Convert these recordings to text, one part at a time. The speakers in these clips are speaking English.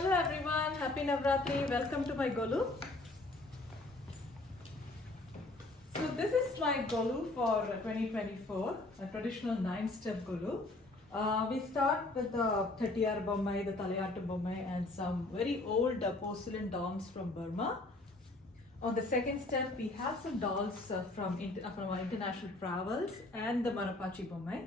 Hello everyone, happy Navratri, welcome to my Golu. So this is my Golu for 2024, a traditional 9-step Golu. We start with the Thetiyar Bommai, the Talayattu Bommai and some very old porcelain dolls from Burma. On the second step, we have some dolls from our international travels and the Marapachi Bommai.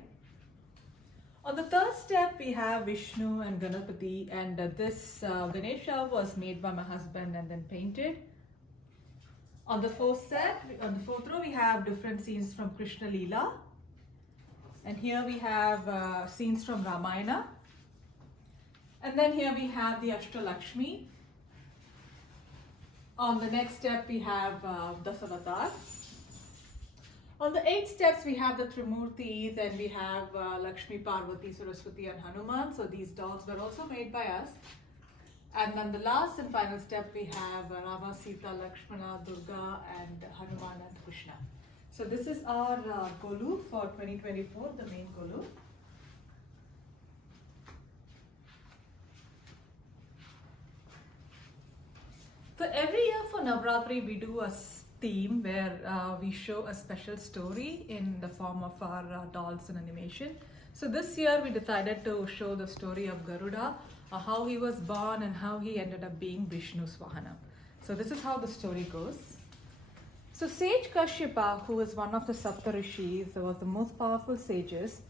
On the third step, we have Vishnu and Ganapati, and this Ganesha was made by my husband and then painted. On the fourth row, we have different scenes from Krishna Leela. And here we have scenes from Ramayana. And then here we have the Ashtalakshmi. On the next step, we have Dasavatar. On the 8 steps, we have the Trimurtis and we have Lakshmi, Parvati, Saraswati and Hanuman. So these dolls were also made by us. And then the last and final step, we have Rama, Sita, Lakshmana, Durga and Hanuman and Krishna. So this is our Golu for 2024, the main Golu. So every year for Navratri, we do a theme where we show a special story in the form of our dolls and animation. So this year we decided to show the story of Garuda, how he was born and how he ended up being Vishnu's Vahana. So this is how the story goes. So Sage Kashyapa, who is one of the Saptarishis, was the most powerful sages.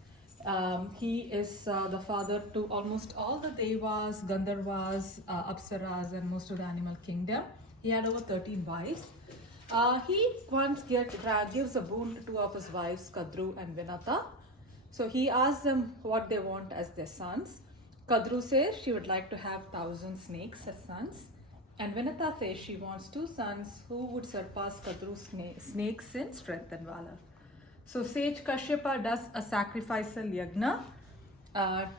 He is the father to almost all the Devas, Gandharvas, Apsaras and most of the animal kingdom. He had over 13 wives. He once gives a boon to 2 of his wives, Kadru and Vinata. So he asks them what they want as their sons. Kadru says she would like to have 1,000 snakes as sons. And Vinata says she wants 2 sons who would surpass Kadru's snakes in strength and valor. So Sage Kashyapa does a sacrificial yagna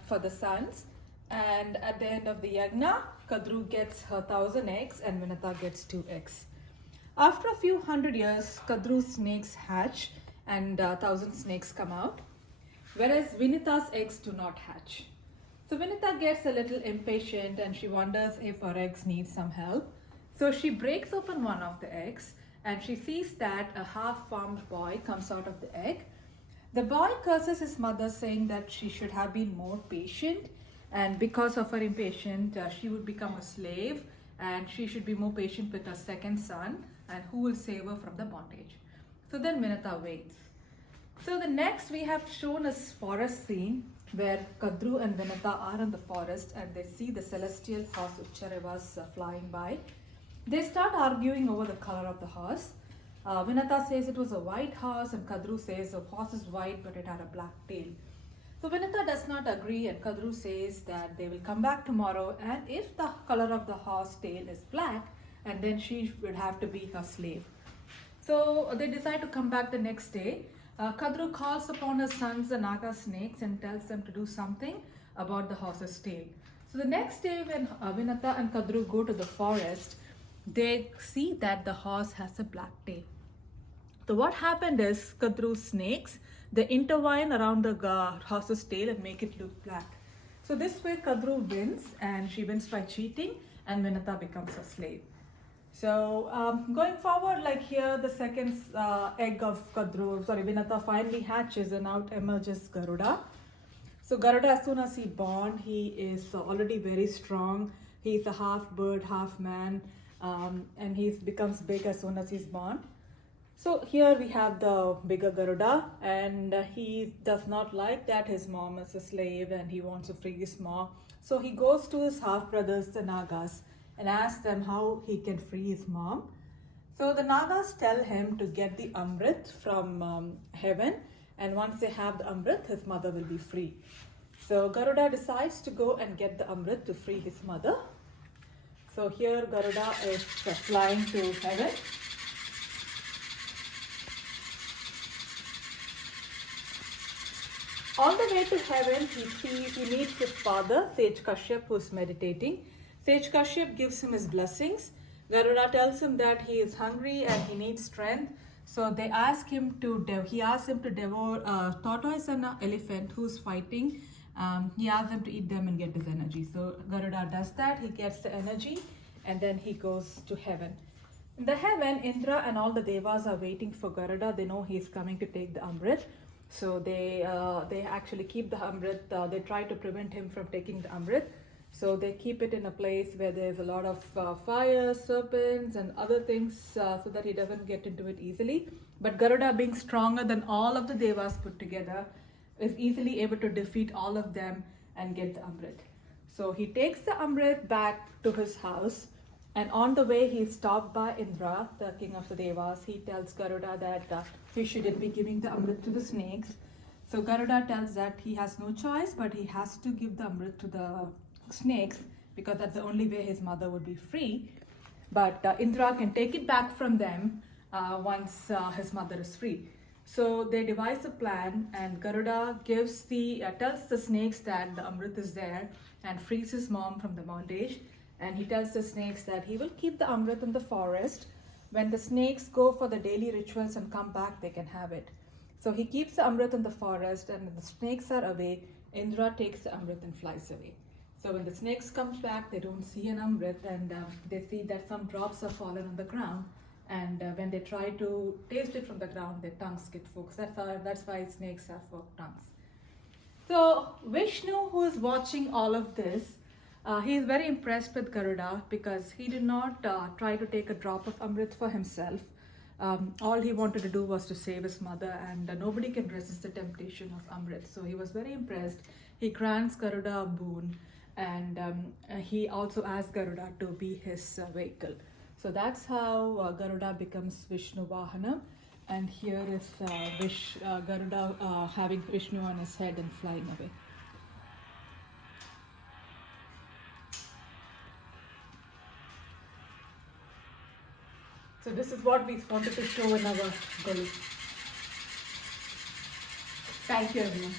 for the sons. And at the end of the yagna, Kadru gets her 1,000 eggs and Vinata gets 2 eggs. After a few hundred years, Kadru's snakes hatch and 1,000 snakes come out, whereas Vinita's eggs do not hatch. So Vinita gets a little impatient and she wonders if her eggs need some help. So she breaks open one of the eggs and she sees that a half-formed boy comes out of the egg. The boy curses his mother, saying that she should have been more patient, and because of her impatience, she would become a slave and she should be more patient with her second son, and who will save her from the bondage. So then Vinata waits. So the next we have shown a forest scene where Kadru and Vinata are in the forest and they see the celestial horse Ucharevas flying by. They start arguing over the color of the horse. Vinata says it was a white horse and Kadru says the horse is white but it had a black tail. So Vinata does not agree and Kadru says that they will come back tomorrow, and if the color of the horse tail is black, and then she would have to be her slave. So they decide to come back the next day. Kadru calls upon his sons, the Naga snakes, and tells them to do something about the horse's tail. So the next day when Vinata and Kadru go to the forest, they see that the horse has a black tail. So what happened is Kadru's snakes, they intertwine around the horse's tail and make it look black. So this way Kadru wins, and she wins by cheating, and Vinata becomes a slave. So going forward, like here, the second egg of Vinata finally hatches and out emerges Garuda. So Garuda, as soon as he born, he is already very strong. He's a half bird, half man, and he becomes big as soon as he's born. So here we have the bigger Garuda, and he does not like that his mom is a slave and he wants to free his mom. So he goes to his half brothers, the Nagas, and asks them how he can free his mom. So the Nagas tell him to get the Amrit from heaven, and once they have the Amrit, his mother will be free. So Garuda decides to go and get the Amrit to free his mother. So here Garuda is flying to heaven. On the way to heaven, he meets his father, Sage Kashyap, who is meditating. Sage Kashyap gives him his blessings. Garuda tells him that he is hungry and he needs strength. So he asks him to devour a tortoise and an elephant who's fighting he asks them to eat them and get his energy. So Garuda does that, he gets the energy, and then he goes to heaven. In the heaven, Indra and all the devas are waiting for Garuda. They know he's coming to take the Amrit. So they actually keep the Amrit. They try to prevent him from taking the Amrit. So they keep it in a place where there's a lot of fire, serpents, and other things so that he doesn't get into it easily. But Garuda, being stronger than all of the devas put together, is easily able to defeat all of them and get the Amrit. So he takes the Amrit back to his house. And on the way, he's stopped by Indra, the king of the Devas. He tells Garuda that he shouldn't be giving the Amrit to the snakes. So Garuda tells that he has no choice, but he has to give the Amrit to the snakes because that's the only way his mother would be free. But Indra can take it back from them once his mother is free. So they devise a plan, and Garuda tells the snakes that the Amrit is there and frees his mom from the bondage. And he tells the snakes that he will keep the Amrit in the forest. When the snakes go for the daily rituals and come back, they can have it. So he keeps the Amrit in the forest, and when the snakes are away, Indra takes the Amrit and flies away. So when the snakes come back, they don't see an Amrit, and they see that some drops are fallen on the ground. And when they try to taste it from the ground, their tongues get forked. That's why snakes have forked tongues. So Vishnu, who is watching all of this, he is very impressed with Garuda because he did not try to take a drop of Amrit for himself. All he wanted to do was to save his mother, and nobody can resist the temptation of Amrit. So he was very impressed. He grants Garuda a boon, and he also asks Garuda to be his vehicle. So that's how Garuda becomes Vishnu Vahana. And here is Garuda having Vishnu on his head and flying away. So this is what we wanted to show in our Golu. Thank you everyone.